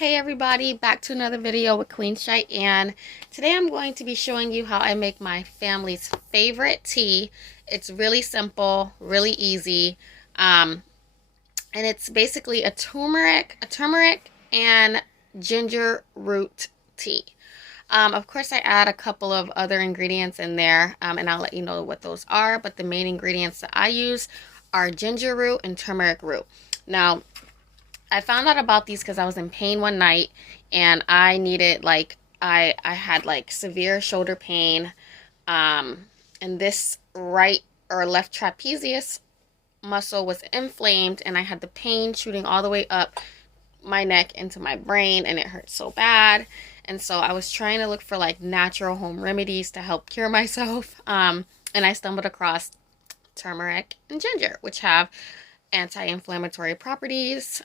Hey everybody, back to another video with Queen Cheyenne. Today I'm going to be showing you how I make my family's favorite tea. It's really simple, really easy, and it's basically a turmeric and ginger root tea. Of course, I add a couple of other ingredients in there, and I'll let you know what those are, but the main ingredients that I use are ginger root and turmeric root. Now, I found out about these because I was in pain one night and I needed I had like severe shoulder pain, and this right or left trapezius muscle was inflamed and I had the pain shooting all the way up my neck into my brain and it hurt so bad. And so I was trying to look for like natural home remedies to help cure myself. And I stumbled across turmeric and ginger, which have anti-inflammatory properties.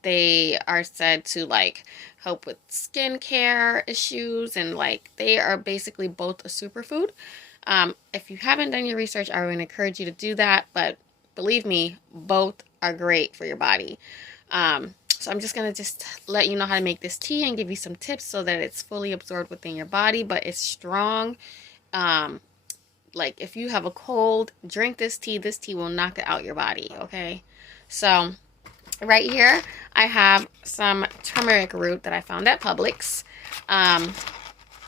They are said to like help with skin care issues, and like they are basically both a superfood. If you haven't done your research, I would encourage you to do that, but believe me, both are great for your body. So I'm just gonna let you know how to make this tea and give you some tips so that it's fully absorbed within your body, but it's strong. Like if you have a cold, drink this tea. This tea will knock it out your body, okay? So right here, I have some turmeric root that I found at Publix.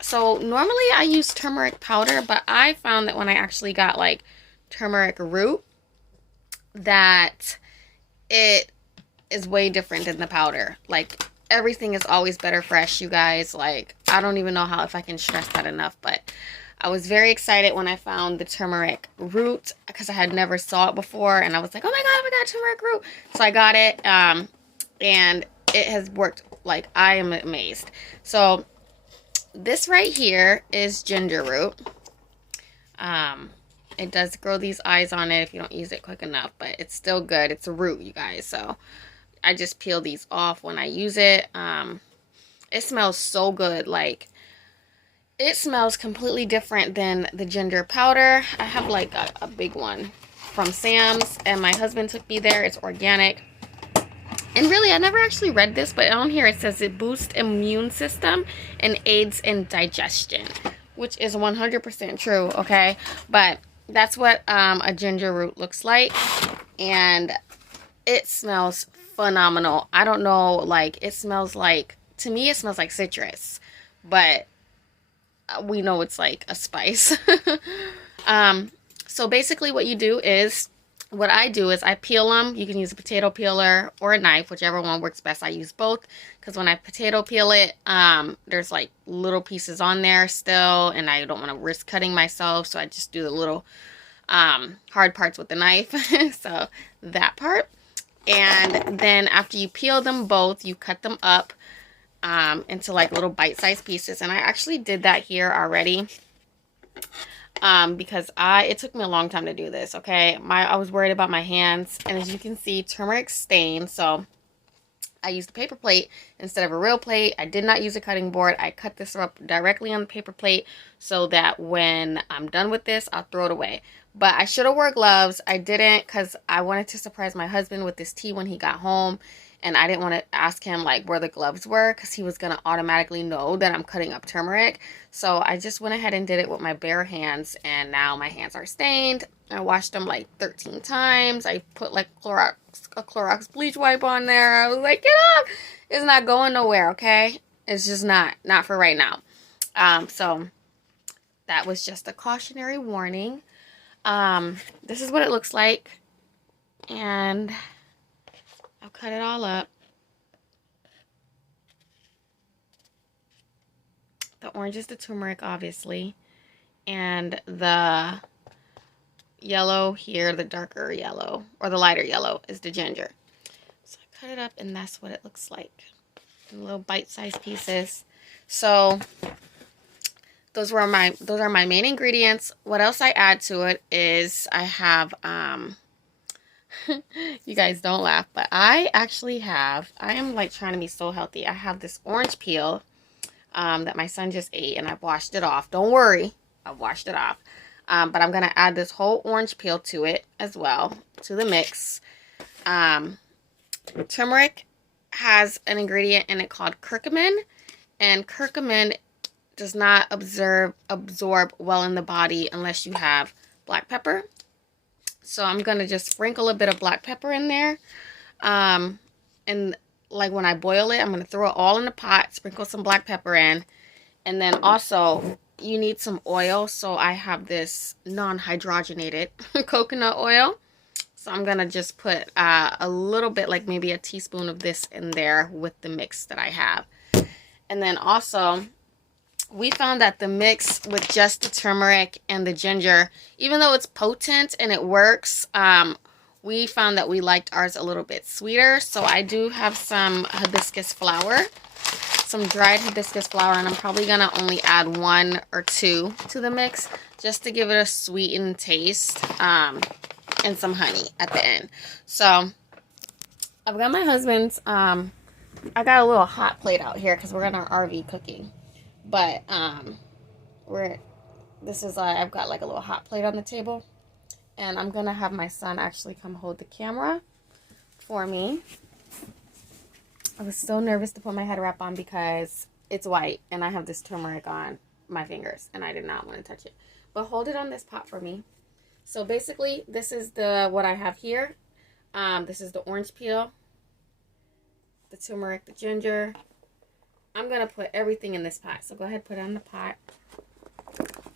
So normally I use turmeric powder, but I found that when I actually got like turmeric root, that it is way different than the powder. Like everything is always better fresh, you guys. Like I don't even know if I can stress that enough, but I was very excited when I found the turmeric root because I had never saw it before, and I was like, oh my god, we got turmeric root. So I got it, and it has worked. Like I am amazed. So this right here is ginger root. It does grow these eyes on it if you don't use it quick enough, but it's still good. It's a root, you guys. So I just peel these off when I use it. It smells so good. Like it smells completely different than the ginger powder. I have like a big one from Sam's, and my husband took me there. It's organic. And really, I never actually read this, but on here it says it boosts immune system and aids in digestion, which is 100% true, okay? But that's what a ginger root looks like, and it smells phenomenal. I don't know, like it smells like, to me it smells like citrus, but we know it's like a spice. So basically what I do is I peel them. You can use a potato peeler or a knife, whichever one works best. I use both because when I potato peel it, there's like little pieces on there still, and I don't want to risk cutting myself, so I just do the little hard parts with the knife. So that part. And then after you peel them both, you cut them up into like little bite-sized pieces, and I actually did that here already because it took me a long time to do this, okay? I was worried about my hands, and as you can see, turmeric stain, so I used a paper plate instead of a real plate. I did not use a cutting board. I cut this up directly on the paper plate so that when I'm done with this, I'll throw it away. But I should have wore gloves. I didn't because I wanted to surprise my husband with this tea when he got home. And I didn't want to ask him like where the gloves were because he was going to automatically know that I'm cutting up turmeric. So I just went ahead and did it with my bare hands. And now my hands are stained. I washed them like 13 times. I put like a Clorox bleach wipe on there. I was like, get up. It's not going nowhere, okay? It's just not for right now. So that was just a cautionary warning. This is what it looks like. And I'll cut it all up. The orange is the turmeric, obviously. And the yellow here, the darker yellow, or the lighter yellow, is the ginger. So I cut it up, and that's what it looks like. In little bite-sized pieces. So those are my main ingredients. What else I add to it is I have you guys don't laugh, but I am like trying to be so healthy. I have this orange peel that my son just ate, and I've washed it off. Don't worry, I've washed it off. But I'm going to add this whole orange peel to it as well, to the mix. Turmeric has an ingredient in it called curcumin, and curcumin does not absorb well in the body unless you have black pepper. So I'm going to just sprinkle a bit of black pepper in there. And like when I boil it, I'm going to throw it all in the pot, sprinkle some black pepper in. And then also you need some oil. So I have this non-hydrogenated coconut oil. So I'm going to just put a little bit, like maybe a teaspoon of this in there with the mix that I have. And then also, we found that the mix with just the turmeric and the ginger, even though it's potent and it works, we found that we liked ours a little bit sweeter. So I do have some hibiscus flower, some dried hibiscus flower, and I'm probably going to only add 1 or 2 to the mix just to give it a sweetened taste, and some honey at the end. So I've got my husband's, I got a little hot plate out here because we're in our RV cooking. But I've got like a little hot plate on the table, and I'm gonna have my son actually come hold the camera for me. I was so nervous to put my head wrap on because it's white and I have this turmeric on my fingers and I did not want to touch it. But hold it on this pot for me. So basically, this is what I have here. This is the orange peel, the turmeric, the ginger. I'm going to put everything in this pot. So go ahead, put it on the pot.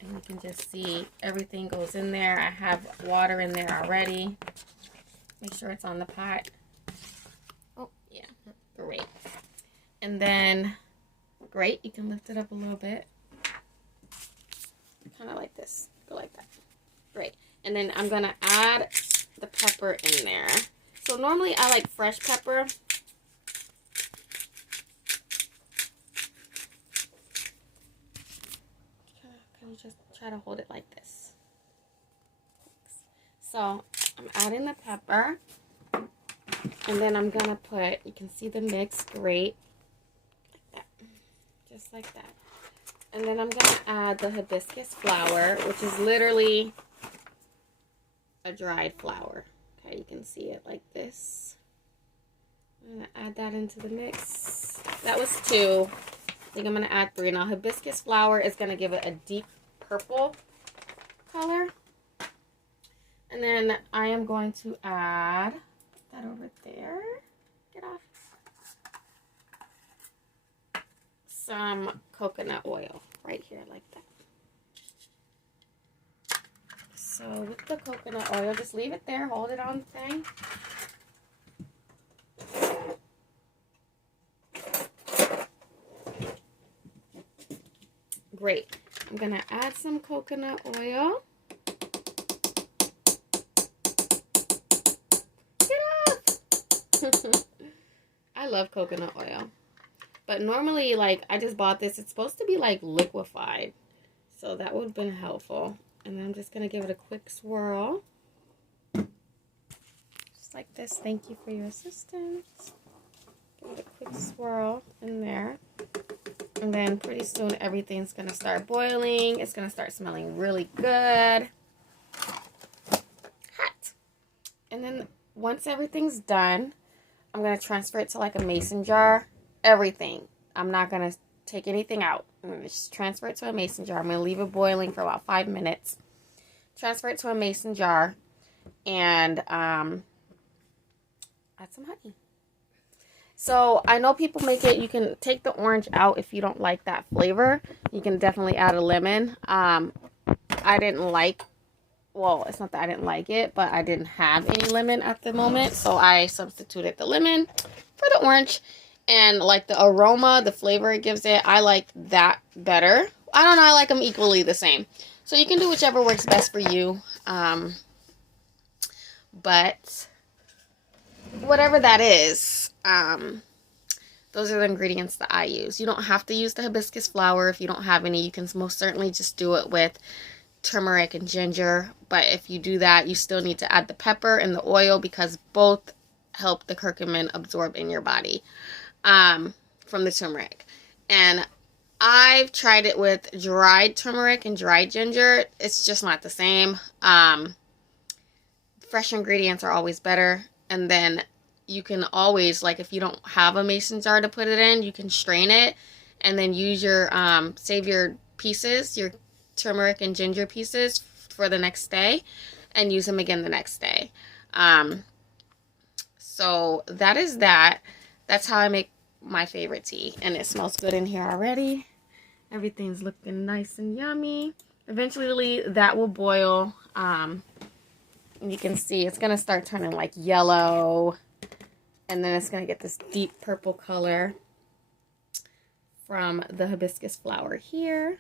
And you can just see everything goes in there. I have water in there already. Make sure it's on the pot. Oh, yeah. Great. And then, great. You can lift it up a little bit. Kind of like this. Go like that. Great. And then I'm going to add the pepper in there. So normally I like fresh pepper. Just try to hold it like this. So I'm adding the pepper, and then I'm gonna put, you can see the mix, great, like that, just like that. And then I'm gonna add the hibiscus flower, which is literally a dried flower. Okay, you can see it like this. I'm gonna add that into the mix. That was 2. I think I'm gonna add 3. Now hibiscus flower is gonna give it a deep purple color. And then I am going to add that over there. Get off. Some coconut oil right here like that. So with the coconut oil, just leave it there, hold it on the thing. Great. I'm going to add some coconut oil. Get off! I love coconut oil. But normally, like, I just bought this. It's supposed to be, like, liquefied. So that would have been helpful. And then I'm just going to give it a quick swirl. Just like this. Thank you for your assistance. Give it a quick swirl in there. And then pretty soon everything's going to start boiling. It's going to start smelling really good. Hot. And then once everything's done, I'm going to transfer it to like a mason jar. Everything. I'm not going to take anything out. I'm going to just transfer it to a mason jar. I'm going to leave it boiling for about 5 minutes. Transfer it to a mason jar. And add some honey. So I know people make it, you can take the orange out if you don't like that flavor. You can definitely add a lemon. I didn't like, well, it's not that I didn't like it, but I didn't have any lemon at the moment. So I substituted the lemon for the orange. And like the aroma, the flavor it gives it, I like that better. I don't know, I like them equally the same. So you can do whichever works best for you. But whatever that is, those are the ingredients that I use. You don't have to use the hibiscus flower if you don't have any. You can most certainly just do it with turmeric and ginger. But if you do that, you still need to add the pepper and the oil because both help the curcumin absorb in your body from the turmeric. And I've tried it with dried turmeric and dried ginger. It's just not the same. Fresh ingredients are always better. And then you can always, like if you don't have a mason jar to put it in, you can strain it and then use your, save your pieces, your turmeric and ginger pieces for the next day and use them again the next day. So that is that. That's how I make my favorite tea. And it smells good in here already. Everything's looking nice and yummy. Eventually that will boil. And you can see it's going to start turning like yellow. And then it's going to get this deep purple color from the hibiscus flower here.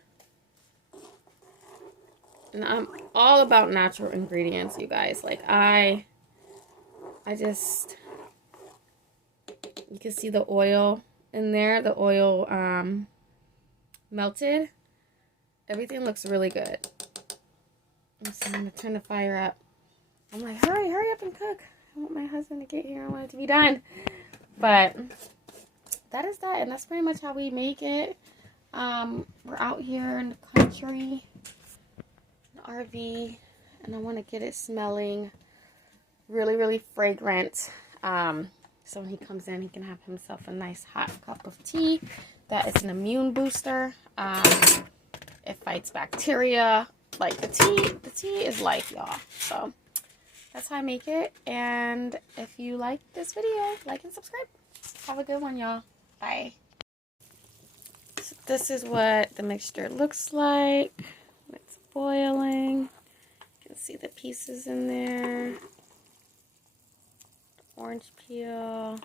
And I'm all about natural ingredients, you guys. Like I just, you can see the oil in there. The oil melted. Everything looks really good. So I'm going to turn the fire up. I'm like, hurry up and cook. I want my husband to get here. I want it to be done. But that is that. And that's pretty much how we make it. We're out here in the country, an RV. And I want to get it smelling really, really fragrant. So when he comes in, he can have himself a nice hot cup of tea. That is an immune booster. It fights bacteria. Like the tea is life, y'all. So that's how I make it. And if you like this video, like and subscribe. Have a good one, y'all. Bye. So this is what the mixture looks like. It's boiling. You can see the pieces in there. Orange peel.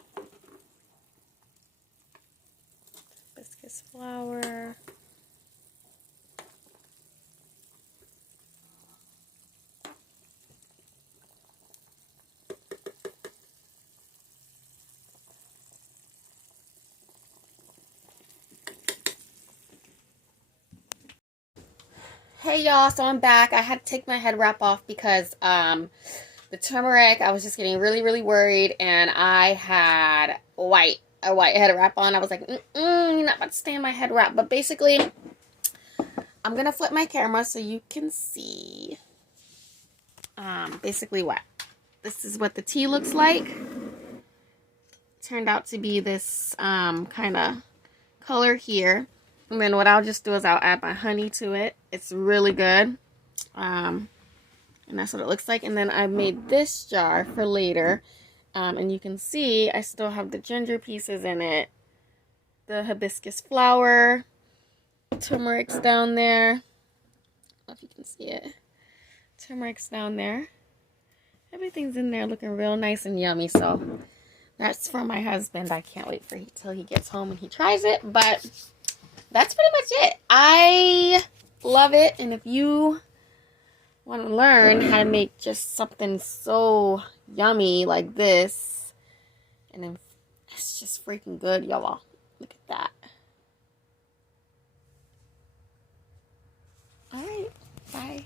Hibiscus flower. Hey y'all, so I'm back. I had to take my head wrap off because the turmeric, I was just getting really, really worried, and I had a white head wrap on. I was like, you're not about to stay in my head wrap. But basically, I'm gonna flip my camera so you can see basically what this is, what the tea looks like. Turned out to be this kind of color here. And then what I'll just do is I'll add my honey to it. It's really good. And that's what it looks like. And then I made this jar for later. And you can see I still have the ginger pieces in it. The hibiscus flower. Turmeric's down there. I don't know if you can see it. Turmeric's down there. Everything's in there looking real nice and yummy. So that's for my husband. I can't wait for till he gets home and he tries it. But that's pretty much it. I love it. And if you want to learn how to make just something so yummy like this, and then it's just freaking good, y'all. Look at that. All right. Bye.